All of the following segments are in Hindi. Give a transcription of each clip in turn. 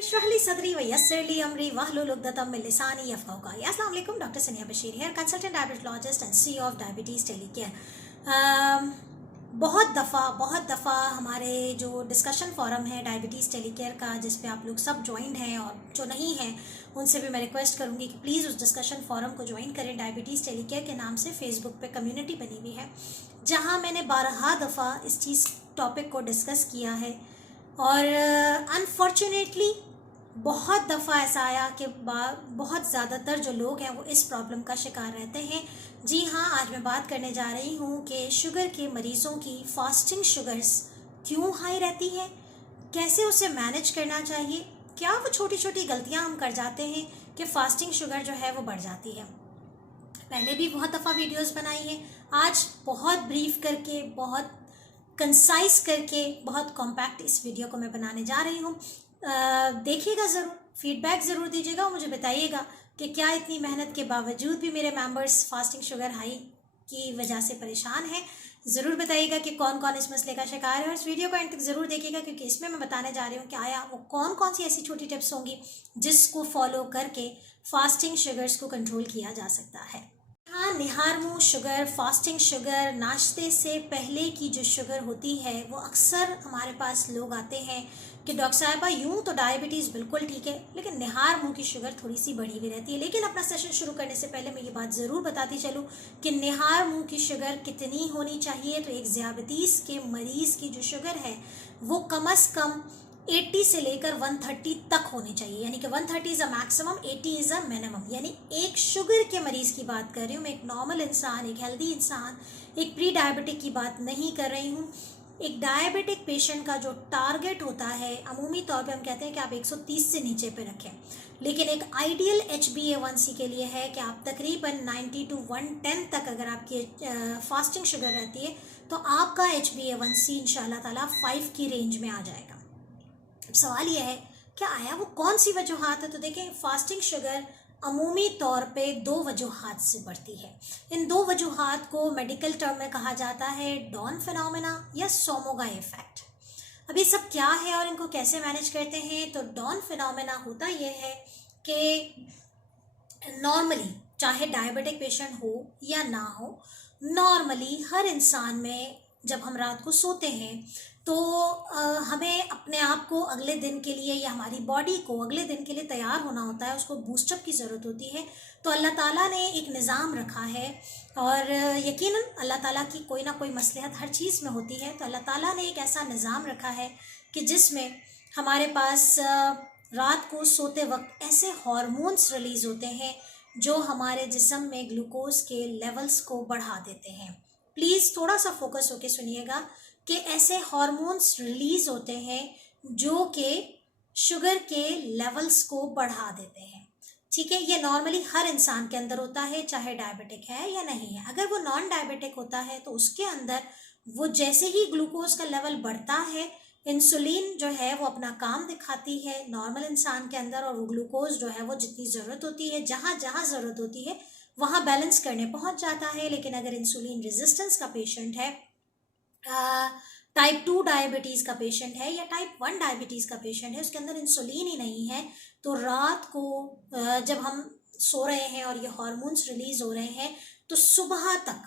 इश्रह सदरी व यस्सिर ली अमरी वहलुल उक़दतम मिन लिसानी यफ़क़हू क़ौली। अस्सलाम वालेकुम, डॉक्टर सनिया बशीर है, consultant diabetologist and CEO of diabetes टेलीकेयर। बहुत दफ़ा हमारे जो डिस्कशन फोरम है डायबिटीज़ टेलीकेयर का, जिस पे आप लोग सब ज्वाइंट हैं और जो नहीं हैं उनसे भी मैं रिक्वेस्ट करूँगी कि प्लीज़ उस डिस्कशन फोरम को ज्वाइन करें। डायबिटीज़ टेलीकेयर के नाम से फेसबुक पे कम्युनिटी बनी हुई है, जहाँ मैंने 12 दफ़ा इस चीज़ टॉपिक को डिस्कस किया है और अनफॉर्चुनेटली बहुत दफ़ा ऐसा आया कि बहुत ज़्यादातर जो लोग हैं वो इस प्रॉब्लम का शिकार रहते हैं। जी हाँ, आज मैं बात करने जा रही हूँ कि शुगर के मरीज़ों की फास्टिंग शुगर्स क्यों हाई रहती है, कैसे उसे मैनेज करना चाहिए, क्या वो छोटी छोटी गलतियाँ हम कर जाते हैं कि फास्टिंग शुगर जो है वो बढ़ जाती है। पहले भी बहुत दफ़ा वीडियोस बनाई हैं, आज बहुत ब्रीफ करके, बहुत कंसाइज करके, बहुत कॉम्पैक्ट इस वीडियो को मैं बनाने जा रही हूँ। देखिएगा ज़रूर, फीडबैक ज़रूर दीजिएगा और मुझे बताइएगा कि क्या इतनी मेहनत के बावजूद भी मेरे मेंबर्स फास्टिंग शुगर हाई की वजह से परेशान हैं। ज़रूर बताइएगा कि कौन कौन इस मसले का शिकार है और इस वीडियो को एंड तक ज़रूर देखिएगा, क्योंकि इसमें मैं बताने जा रही हूँ कि आया वो कौन कौन सी ऐसी छोटी टिप्स होंगी जिसको फॉलो करके फास्टिंग शुगर्स को कंट्रोल किया जा सकता है। हाँ, निहार मुँह शुगर, फास्टिंग शुगर, नाश्ते से पहले की जो शुगर होती है वो अक्सर हमारे पास लोग आते हैं कि डॉक्टर साहिबा यूँ तो डायबिटीज़ बिल्कुल ठीक है, लेकिन निहार मुँह की शुगर थोड़ी सी बढ़ी हुई रहती है। लेकिन अपना सेशन शुरू करने से पहले मैं ये बात ज़रूर बताती चलूँ कि निहार मुँह की शुगर कितनी होनी चाहिए। तो एक ज़ियाबतीस के मरीज़ की जो शुगर है वो कम से कम 80 से लेकर 130 तक होनी चाहिए, यानी कि 130 is a maximum, 80 is a minimum. यानी एक शुगर के मरीज़ की बात कर रही हूँ मैं, एक नॉर्मल इंसान, एक हेल्दी इंसान, एक प्री डायबिटिक की बात नहीं कर रही हूँ। एक डायबिटिक पेशेंट का जो टारगेट होता है, अमूमी तौर पे हम कहते हैं कि आप 130 से नीचे पे रखें, लेकिन एक आइडियल HbA1c के लिए है कि आप तकरीबन 90 to 110 तक अगर आपकी फास्टिंग शुगर रहती है तो आपका HbA1c इंशाल्लाह ताला 5 की रेंज में आ जाएगा। अब सवाल यह है क्या आया वो कौन सी वजूहात है। तो देखें, फास्टिंग शुगर अमूमी तौर पे 2 वजूहात से बढ़ती है। इन 2 वजूहात को मेडिकल टर्म में कहा जाता है डॉन फिनोमेना या सोमोगा इफेक्ट। अब ये सब क्या है और इनको कैसे मैनेज करते हैं। तो डॉन फिनोमेना होता यह है कि नॉर्मली चाहे डायबिटिक पेशेंट हो या ना हो, नॉर्मली हर इंसान में जब हम रात को सोते हैं तो हमें अपने आप को अगले दिन के लिए या हमारी बॉडी को अगले दिन के लिए तैयार होना होता है, उसको बूस्टअप की ज़रूरत होती है। तो अल्लाह ताला ने एक निज़ाम रखा है और यकीनन अल्लाह ताला की कोई ना कोई मसलहत हर चीज़ में होती है। तो अल्लाह ताला ने एक ऐसा निज़ाम रखा है कि जिसमें हमारे पास रात को सोते वक्त ऐसे हार्मोन्स रिलीज़ होते हैं जो हमारे जिस्म में ग्लूकोज के लेवल्स को बढ़ा देते हैं। प्लीज़ थोड़ा सा फोकस होकर सुनिएगा कि ऐसे हार्मोन्स रिलीज़ होते हैं जो कि शुगर के लेवल्स को बढ़ा देते हैं। ठीक है, ये नॉर्मली हर इंसान के अंदर होता है, चाहे डायबिटिक है या नहीं है। अगर वो नॉन डायबिटिक होता है तो उसके अंदर वो जैसे ही ग्लूकोज का लेवल बढ़ता है, इंसुलिन जो है वो अपना काम दिखाती है नॉर्मल इंसान के अंदर, और वो ग्लूकोज जो है वो जितनी ज़रूरत होती है, जहाँ जहाँ ज़रूरत होती है वहाँ बैलेंस करने पहुँच जाता है। लेकिन अगर इंसुलिन रेजिस्टेंस का पेशेंट है, टाइप 2 डायबिटीज़ का पेशेंट है या टाइप 1 डायबिटीज़ का पेशेंट है, उसके अंदर इंसुलिन ही नहीं है, तो रात को जब हम सो रहे हैं और ये हार्मोन्स रिलीज़ हो रहे हैं तो सुबह तक,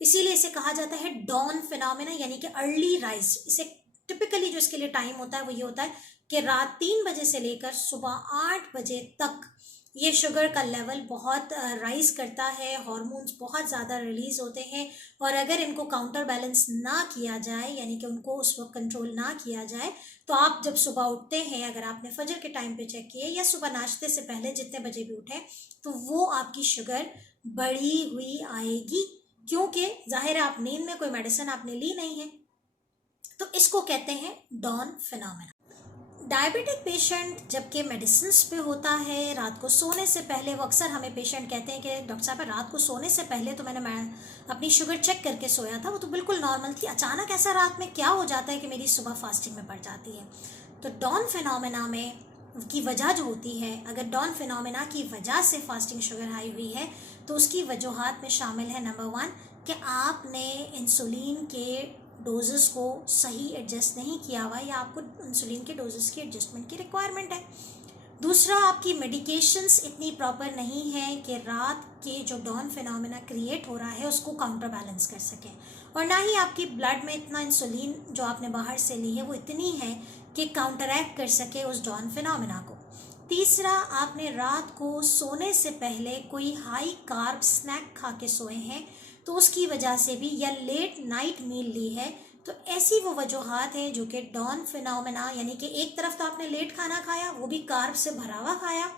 इसीलिए इसे कहा जाता है डॉन फिनोमेना, यानी कि अर्ली राइज। इसे टिपिकली जो इसके लिए टाइम होता है वो ये होता है कि रात 3 बजे से लेकर सुबह 8 बजे तक ये शुगर का लेवल बहुत राइज करता है, हार्मोन्स बहुत ज़्यादा रिलीज़ होते हैं, और अगर इनको काउंटर बैलेंस ना किया जाए, यानी कि उनको उस वक्त कंट्रोल ना किया जाए, तो आप जब सुबह उठते हैं, अगर आपने फजर के टाइम पे चेक किए या सुबह नाश्ते से पहले जितने बजे भी उठें, तो वो आपकी शुगर बढ़ी हुई आएगी, क्योंकि जाहिर है आप नींद में कोई मेडिसिन आपने ली नहीं है। तो इसको कहते हैं डॉन फिनोमेना। डायबिटिक पेशेंट जबकि मेडिसिन पे होता है रात को सोने से पहले, वो अक्सर हमें पेशेंट कहते हैं कि डॉक्टर साहब रात को सोने से पहले तो मैंने अपनी शुगर चेक करके सोया था, वो तो बिल्कुल नॉर्मल थी, अचानक ऐसा रात में क्या हो जाता है कि मेरी सुबह फास्टिंग में पड़ जाती है। तो डॉन फिनोमेना में की वजह जो होती है, अगर डॉन फिनोमेना की वजह से फास्टिंग शुगर हाई हुई है तो उसकी वजूहात में शामिल है नंबर 1 कि आपने इंसुलिन के डोजेस को सही एडजस्ट नहीं किया हुआ या आपको इंसुलिन के डोजेस की एडजस्टमेंट की रिक्वायरमेंट है। दूसरा, आपकी मेडिकेशंस इतनी प्रॉपर नहीं है कि रात के जो डॉन फिनोमेना क्रिएट हो रहा है उसको काउंटर बैलेंस कर सकें, और ना ही आपकी ब्लड में इतना इंसुलिन जो आपने बाहर से ली है वो इतनी है कि काउंटरैक्ट कर सके उस डॉन फिनोमेना को। तीसरा, आपने रात को सोने से पहले कोई हाई कार्ब स्नैक खा के सोए हैं तो उसकी वजह से भी, या लेट नाइट मील ली है, तो ऐसी वो वजूहात हैं जो कि डॉन फिनोमेना, यानी कि एक तरफ तो आपने लेट खाना खाया वो भी कार्ब से भरा हुआ खाया,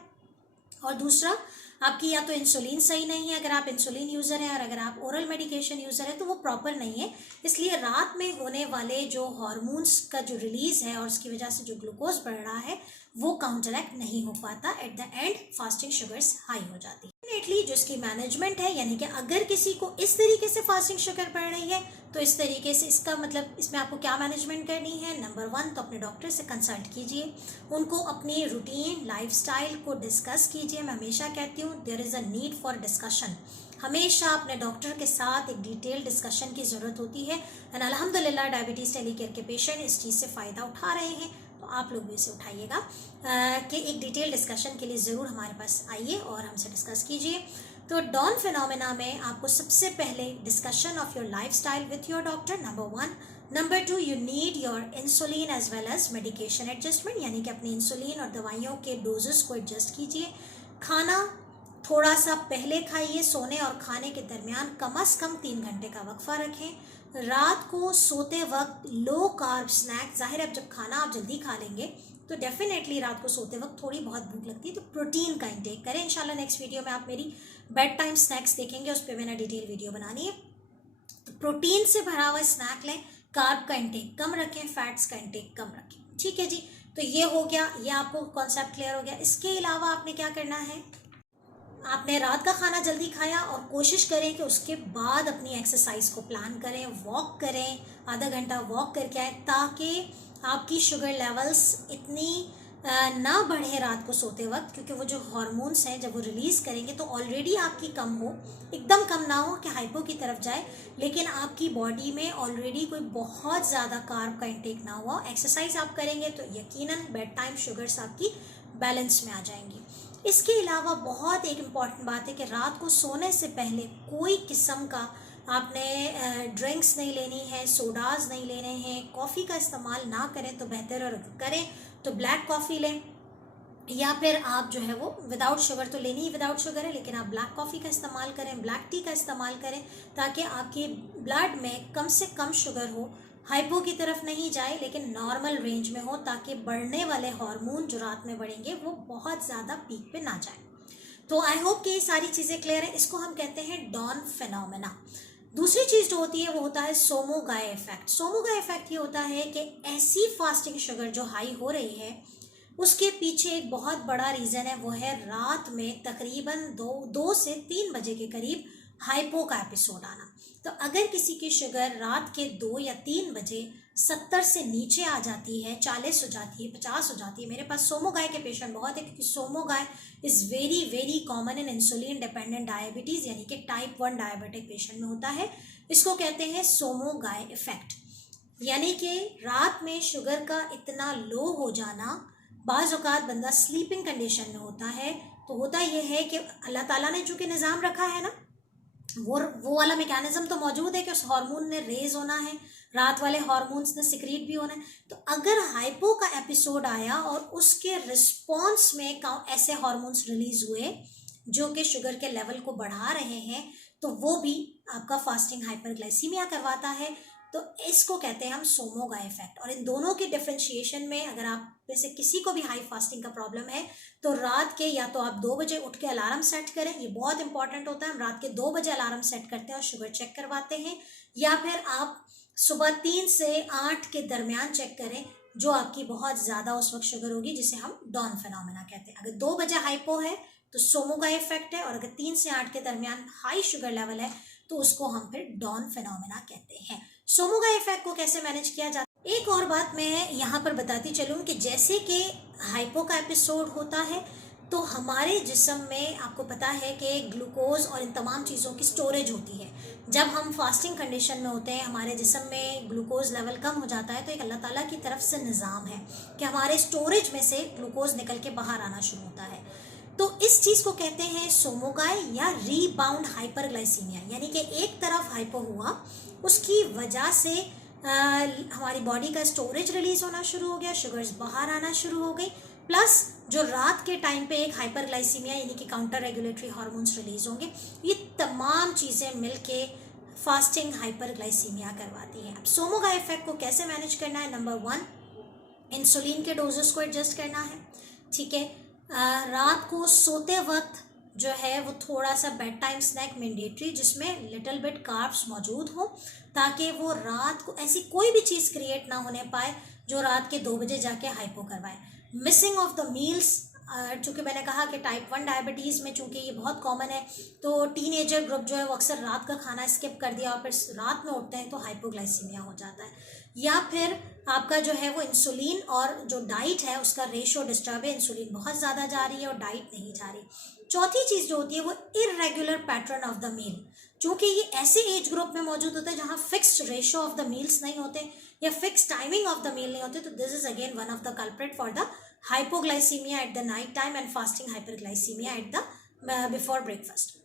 और दूसरा आपकी या तो इंसुलिन सही नहीं है अगर आप इंसुलिन यूज़र हैं, और अगर आप ओरल मेडिकेशन यूज़र है तो वो प्रॉपर नहीं है। इसलिए रात में होने वाले जो हार्मोन्स का जो रिलीज़ है और उसकी वजह से जो ग्लूकोज बढ़ रहा है वो काउंटरैक्ट नहीं हो पाता। At the end fasting sugars high हो जाती है। डेफिनेटली जो इसकी मैनेजमेंट है, यानी कि अगर किसी को इस तरीके से फास्टिंग शुगर बढ़ रही है तो इस तरीके से इसका मतलब इसमें आपको क्या मैनेजमेंट करनी है। नंबर 1 तो अपने डॉक्टर से कंसल्ट कीजिए, उनको अपनी रूटीन लाइफस्टाइल को डिस्कस कीजिए। मैं हमेशा कहती हूँ there is a need for discussion. हमेशा अपने डॉक्टर के साथ एक डिटेल डिस्कशन की ज़रूरत होती है, एंड अल्हम्दुलिल्लाह डायबिटीज़ टेलीकेयर के पेशेंट इस चीज़ से फ़ायदा उठा रहे हैं, तो आप लोग भी इसे उठाइएगा कि एक डिटेल डिस्कशन के लिए ज़रूर हमारे पास आइए और हमसे डिस्कस कीजिए। तो डॉन फिनोमेना में आपको सबसे पहले discussion of your lifestyle with your doctor, number 1। Number 2, you need your insulin as well as medication adjustment, यानी कि अपनी इंसुलिन और दवाइयों के डोजेस को एडजस्ट कीजिए। खाना थोड़ा सा पहले खाइए, सोने और खाने के दरमियान कम से कम 3 घंटे का वक्फा रखें। रात को सोते वक्त लो कार्ब स्नैक, जाहिर है जब खाना आप जल्दी खा लेंगे तो डेफिनेटली रात को सोते वक्त थोड़ी बहुत भूख लगती है, तो प्रोटीन का इंटेक करें। इंशाल्लाह नेक्स्ट वीडियो में आप मेरी बेड टाइम स्नैक्स देखेंगे, उस पर मैंने डिटेल वीडियो बनानी है। तो प्रोटीन से भरा हुआ स्नैक लें, कार्ब का इंटेक कम रखें, फैट्स का इंटेक कम रखें। ठीक है जी, तो ये हो गया, ये आपको कॉन्सेप्ट क्लियर हो गया। इसके अलावा आपने क्या करना है, आपने रात का खाना जल्दी खाया और कोशिश करें कि उसके बाद अपनी एक्सरसाइज को प्लान करें, वॉक करें, आधा घंटा वॉक करके आए, ताकि आपकी शुगर लेवल्स इतनी ना बढ़े रात को सोते वक्त, क्योंकि वो जो हार्मोन्स हैं जब वो रिलीज़ करेंगे तो ऑलरेडी आपकी कम हो, एकदम कम ना हो कि हाइपो की तरफ जाए, लेकिन आपकी बॉडी में ऑलरेडी कोई बहुत ज़्यादा कार्ब का इंटेक ना हुआ। एक्सरसाइज आप करेंगे तो यकीनन बेड टाइम शुगर्स आपकी बैलेंस में आ जाएंगी। इसके अलावा बहुत एक इम्पॉर्टेंट बात है कि रात को सोने से पहले कोई किस्म का आपने ड्रिंक्स नहीं लेनी है, सोडाज नहीं लेने हैं, कॉफ़ी का इस्तेमाल ना करें तो बेहतर, और करें तो ब्लैक कॉफ़ी लें, या फिर आप जो है वो विदाउट शुगर, तो लेनी ही विदाउट शुगर है, लेकिन आप ब्लैक कॉफ़ी का इस्तेमाल करें, ब्लैक टी का इस्तेमाल करें, ताकि आपके ब्लड में कम से कम शुगर हो, हाइपो की तरफ नहीं जाए लेकिन नॉर्मल रेंज में हो, ताकि बढ़ने वाले हार्मोन जो रात में बढ़ेंगे वो बहुत ज़्यादा पीक पे ना जाए। तो आई होप कि ये सारी चीज़ें क्लियर है। इसको हम कहते हैं डॉन फिनोमेना। दूसरी चीज़ जो होती है वो होता है सोमोगाय इफेक्ट। सोमोगाय इफेक्ट ये होता है कि ऐसी फास्टिंग शुगर जो हाई हो रही है उसके पीछे एक बहुत बड़ा रीज़न है, वो है रात में तकरीबन 2 से 3 बजे के करीब हाइपो का एपिसोड आना। तो अगर किसी की शुगर रात के 2 या 3 बजे 70 से नीचे आ जाती है, 40 हो जाती है, 50 हो जाती है, मेरे पास सोमोगाय के पेशेंट बहुत है, क्योंकि Somogyi is very very common in insulin dependent diabetes, यानी कि टाइप 1 डायबिटिक पेशेंट में होता है। इसको कहते हैं सोमोगाय इफेक्ट, यानी कि रात में शुगर का इतना लो हो जाना। बाज़ औक़ात बंदा स्लीपिंग कंडीशन में होता है, तो होता यह है कि अल्लाह ताला ने चूँकि निज़ाम रखा है ना, वो वाला मैकेनिज्म तो मौजूद है कि उस हार्मोन ने रेज होना है, रात वाले हार्मोन्स ने सिक्रीट भी होना है। तो अगर हाइपो का एपिसोड आया और उसके रिस्पॉन्स में ऐसे हार्मोन्स रिलीज हुए जो कि शुगर के लेवल को बढ़ा रहे हैं, तो वो भी आपका फास्टिंग हाइपरग्लाइसीमिया करवाता है। तो इसको कहते हैं हम सोमोगाय इफेक्ट। और इन दोनों के डिफ्रेंशिएशन में अगर आप में से किसी को भी हाई फास्टिंग का प्रॉब्लम है तो रात के या तो आप 2 बजे उठ के अलार्म सेट करें, ये बहुत इंपॉर्टेंट होता है। हम रात के 2 बजे अलार्म सेट करते हैं और शुगर चेक करवाते हैं, या फिर आप सुबह 3 से 8 के दरमियान चेक करें, जो आपकी बहुत ज़्यादा उस वक्त शुगर होगी, जिसे हम डॉन फिनोमेना कहते हैं। अगर 2 बजे हाइपो है तो सोमोगाय इफेक्ट है, और अगर 3 से 8 के दरमियान हाई शुगर लेवल है तो उसको हम फिर डॉन फिनोमेना कहते हैं। सोमोगाय इफेक्ट को कैसे मैनेज किया जाता है, एक और बात मैं यहाँ पर बताती चलूँ कि जैसे कि हाइपो का एपिसोड होता है, तो हमारे जिस्म में आपको पता है कि ग्लूकोज और इन तमाम चीज़ों की स्टोरेज होती है। जब हम फास्टिंग कंडीशन में होते हैं, हमारे जिस्म में ग्लूकोज लेवल कम हो जाता है, तो एक अल्लाह ताला की तरफ से निज़ाम है कि हमारे स्टोरेज में से ग्लूकोज निकल के बाहर आना शुरू होता है। तो इस चीज़ को कहते हैं सोमोगाय या रीबाउंड हाइपरग्लाइसीमिया, यानी कि एक तरफ हाइपो हुआ, उसकी वजह से हमारी बॉडी का स्टोरेज रिलीज होना शुरू हो गया, शुगर्स बाहर आना शुरू हो गई, प्लस जो रात के टाइम पे एक हाइपरग्लाइसीमिया यानी कि काउंटर रेगुलेटरी हार्मोन्स रिलीज होंगे। ये तमाम चीज़ें मिलके फास्टिंग हाइपरग्लाइसीमिया करवाती हैं। अब सोमोगाय इफेक्ट को कैसे मैनेज करना है? नंबर 1, इंसुलिन के डोजेस को एडजस्ट करना है, ठीक है। रात को सोते वक्त जो है वो थोड़ा सा बेड टाइम स्नैक मैंडेटरी, जिसमें लिटिल बिट कार्ब्स मौजूद हो, ताकि वो रात को ऐसी कोई भी चीज़ क्रिएट ना होने पाए जो रात के 2 बजे जाके हाइपो करवाए। मिसिंग ऑफ द मील्स, चूँकि मैंने कहा कि टाइप 1 डायबिटीज़ में चूँकि ये बहुत कॉमन है, तो टीनेजर ग्रुप जो है वो अक्सर रात का खाना स्किप कर दिया और फिर रात में उठते हैं तो हाइपोग्लाइसीमिया हो जाता है। या फिर आपका जो है वो इंसुलिन और जो डाइट है उसका रेशो डिस्टर्ब है, इंसुलिन बहुत ज़्यादा जा रही है और डाइट नहीं जा रही। चौथी चीज़ जो होती है वो irregular pattern of the meal, चूँकि ये ऐसे एज ग्रुप में मौजूद होता है जहाँ fixed ratio of the meals नहीं होते या fix timing of the meal नहीं होते, तो this is again one of the culprit for the hypoglycaemia at the night time and fasting hyperglycaemia at the before breakfast.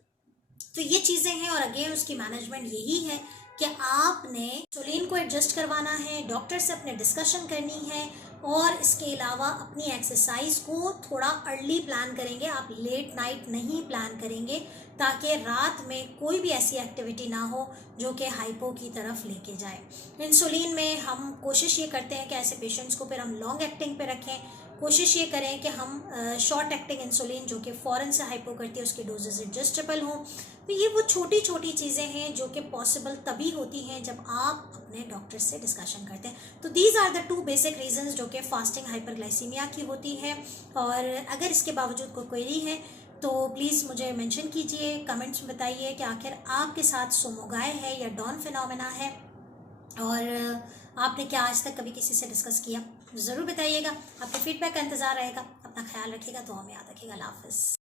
तो ये चीज़ें हैं और अगेन उसकी मैनेजमेंट यही है कि आपने इंसुलिन को एडजस्ट करवाना है, डॉक्टर से अपने डिस्कशन करनी है, और इसके अलावा अपनी एक्सरसाइज को थोड़ा अर्ली प्लान करेंगे, आप लेट नाइट नहीं प्लान करेंगे, ताकि रात में कोई भी ऐसी एक्टिविटी ना हो जो कि हाइपो की तरफ लेके जाए। इंसुलिन में हम कोशिश ये करते हैं कि ऐसे पेशेंट्स को फिर हम लॉन्ग एक्टिंग पे रखें, कोशिश ये करें कि हम शॉर्ट एक्टिंग इंसुलिन जो कि फ़ौरन से हाइपो करती है उसके डोजेज एडजस्टेबल हों। तो ये वो छोटी छोटी चीज़ें हैं जो कि पॉसिबल तभी होती हैं जब आप अपने डॉक्टर से डिस्कशन करते हैं। तो these are the 2 basic reasons जो कि फास्टिंग हाइपरग्लाइसीमिया की होती है। और अगर इसके बावजूद कोई क्वेरी है तो प्लीज़ मुझे मेंशन कीजिए, कमेंट्स में बताइए कि आखिर आपके साथ सोमोगाय है या डॉन फिनोमेना है, और आपने क्या आज तक कभी किसी से डिस्कस किया, ज़रूर बताइएगा। आपके फीडबैक का इंतज़ार रहेगा। अपना ख्याल रखिएगा, दुआ में याद रखिएगा। अल्लाह हाफ़िज़।